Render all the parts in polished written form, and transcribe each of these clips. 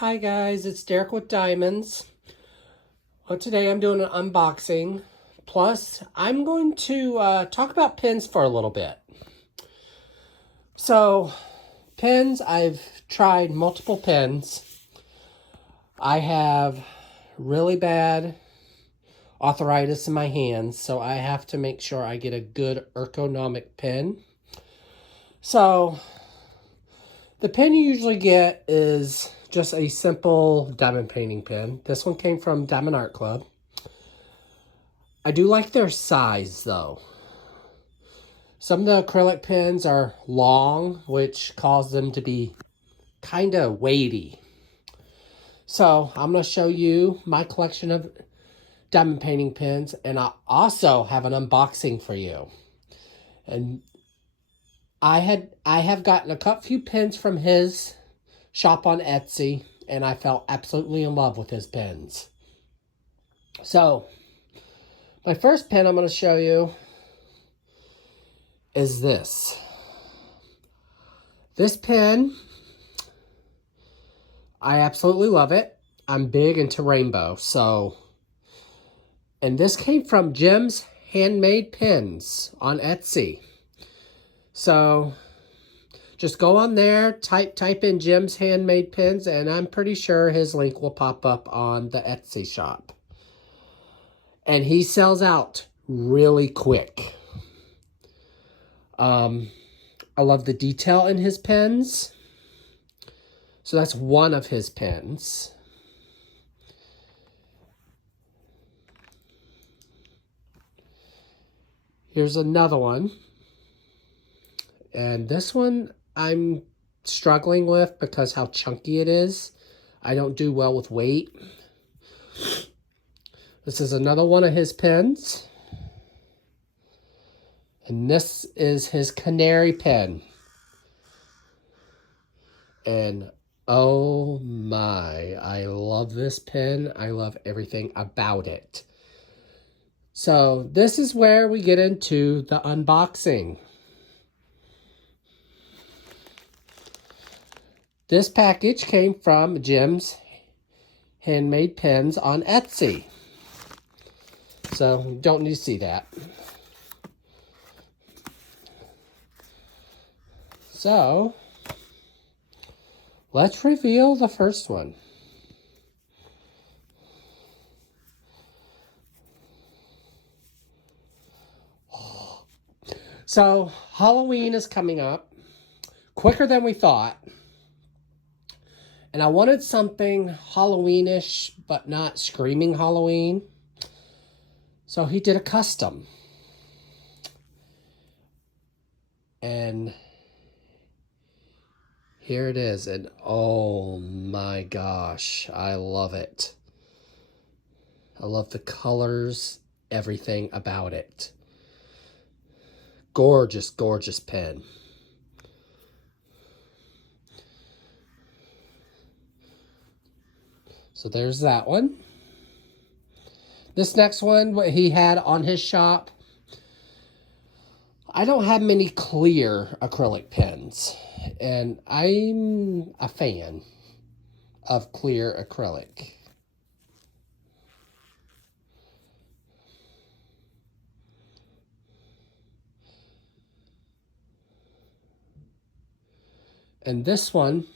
Hi guys, it's Derek with Diamonds. Well, today I'm doing an unboxing. Plus, I'm going to talk about pens for a little bit. So, pens, I've tried multiple pens. I have really bad arthritis in my hands, so I have to make sure I get a good ergonomic pen. So, the pen you usually get is just a simple diamond painting pen. This one came from Diamond Art Club. I do like their size though. Some of the acrylic pens are long, which causes them to be kind of weighty. So I'm going to show you my collection of diamond painting pens, and I also have an unboxing for you. And I have gotten a few pens from his shop on Etsy, and I fell absolutely in love with his pens. So my first pen I'm going to show you is this. This pen, I absolutely love it. I'm big into rainbow, so. And this came from Jim's Handmade Pens on Etsy. So just go on there, type in Jim's Handmade Pens, and I'm pretty sure his link will pop up on the Etsy shop. And he sells out really quick. I love the detail in his pens. So that's one of his pens. Here's another one. And this one I'm struggling with because how chunky it is. I don't do well with weight. This is another one of his pens. And this is his canary pen. And oh my, I love this pen. I love everything about it. So this is where we get into the unboxing. This package came from Jim's Handmade Pens on Etsy. So don't need to see that. So let's reveal the first one. So Halloween is coming up quicker than we thought. And I wanted something Halloweenish, but not screaming Halloween. So he did a custom. And here it is. And oh my gosh, I love it. I love the colors, everything about it. Gorgeous, gorgeous pen. So there's that one. This next one, what he had on his shop, I don't have many clear acrylic pens, and I'm a fan of clear acrylic. And this one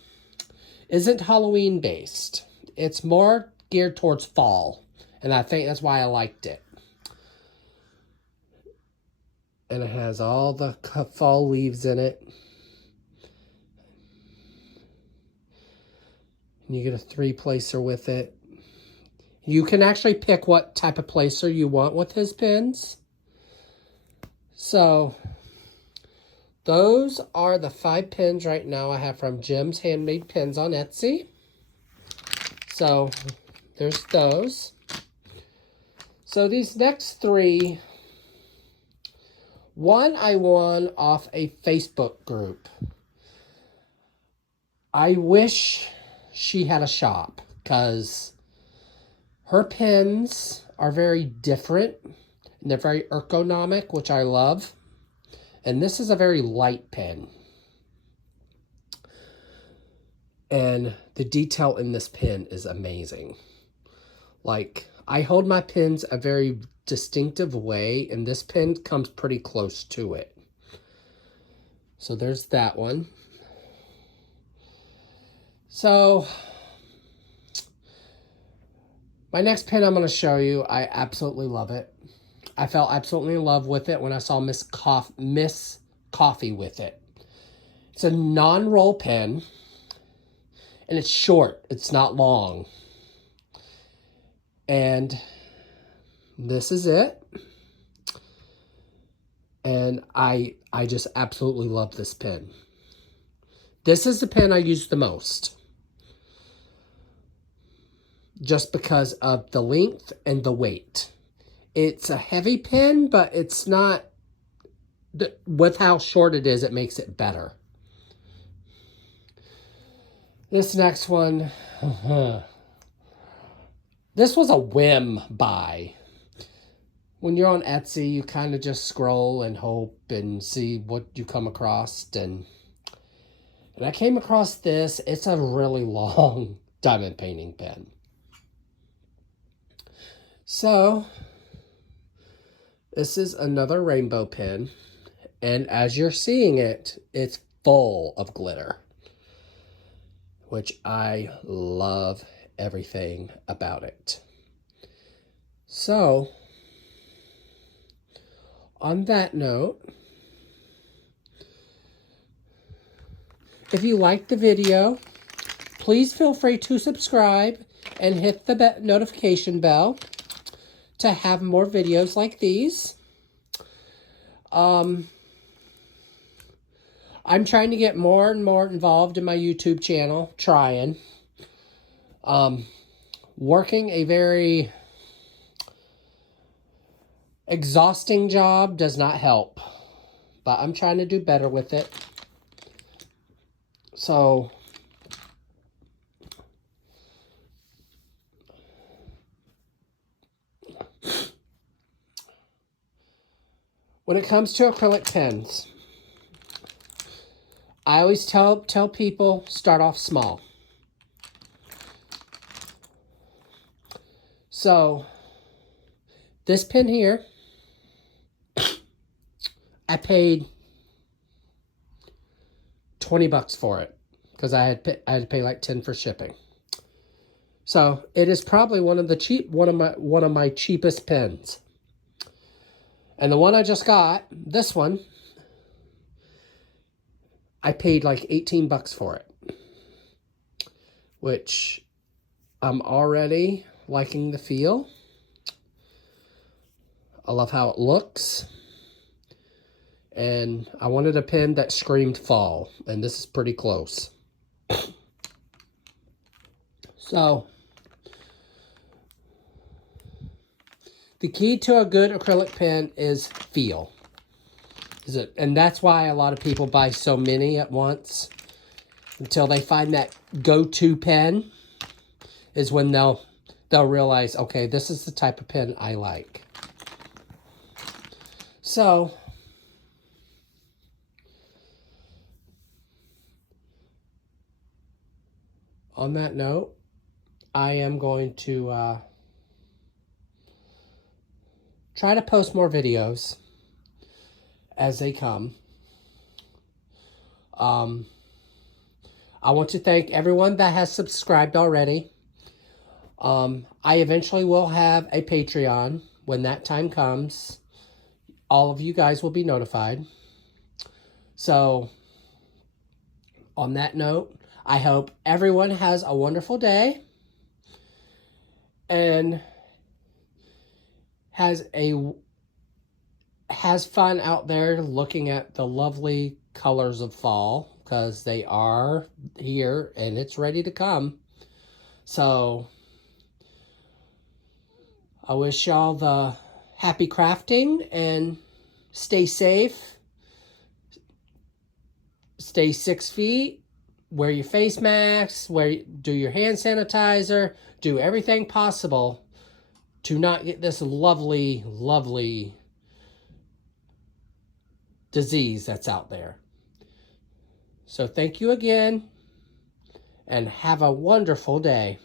isn't Halloween based. It's more geared towards fall, and I think that's why I liked it. And it has all the fall leaves in it. And you get a 3-placer with it. You can actually pick what type of placer you want with his pens. So those are the 5 pens right now I have from Jim's Handmade Pens on Etsy. So there's those. So these next 3, one I won off a Facebook group. I wish she had a shop because her pens are very different and they're very ergonomic, which I love. And this is a very light pen. And the detail in this pen is amazing. Like, I hold my pens a very distinctive way, and this pen comes pretty close to it. So there's that one. So my next pen I'm going to show you, I absolutely love it. I fell absolutely in love with it when I saw Miss Coffee with it. It's a non-roll pen, and it's short. It's not long. And this is it. And I just absolutely love this pen. This is the pen I use the most, just because of the length and the weight. It's a heavy pen, but it's not, with how short it is, it makes it better. This next one, this was a whim buy. When you're on Etsy, you kind of just scroll and hope and see what you come across. And I came across this. It's a really long diamond painting pen. So this is another rainbow pen. And as you're seeing it, it's full of glitter, which I love everything about it. So on that note, if you liked the video, please feel free to subscribe and hit the notification bell to have more videos like these. I'm trying to get more and more involved in my YouTube channel, working a very exhausting job does not help, but I'm trying to do better with it. So when it comes to acrylic pens, I always tell people, start off small. So this pen here, I paid $20 for it because I had to pay like $10 for shipping. So it is probably one of my cheapest pens. And the one I just got, this one, I paid like $18 for it, which I'm already liking the feel. I love how it looks. And I wanted a pen that screamed fall, and this is pretty close. So the key to a good acrylic pen is feel. And that's why a lot of people buy so many at once until they find that go-to pen is when they'll realize, okay, this is the type of pen I like. So on that note, I am going to try to post more videos as they come. I want to thank everyone that has subscribed already. I eventually will have a Patreon. When that time comes, all of you guys will be notified. So on that note, I hope everyone has a wonderful day and has fun out there looking at the lovely colors of fall, because they are here and it's ready to come. So I wish y'all the happy crafting and stay safe. Stay 6 feet. Wear your face masks. Do your hand sanitizer. Do everything possible to not get this lovely, lovely disease that's out there. So thank you again. and have a wonderful day.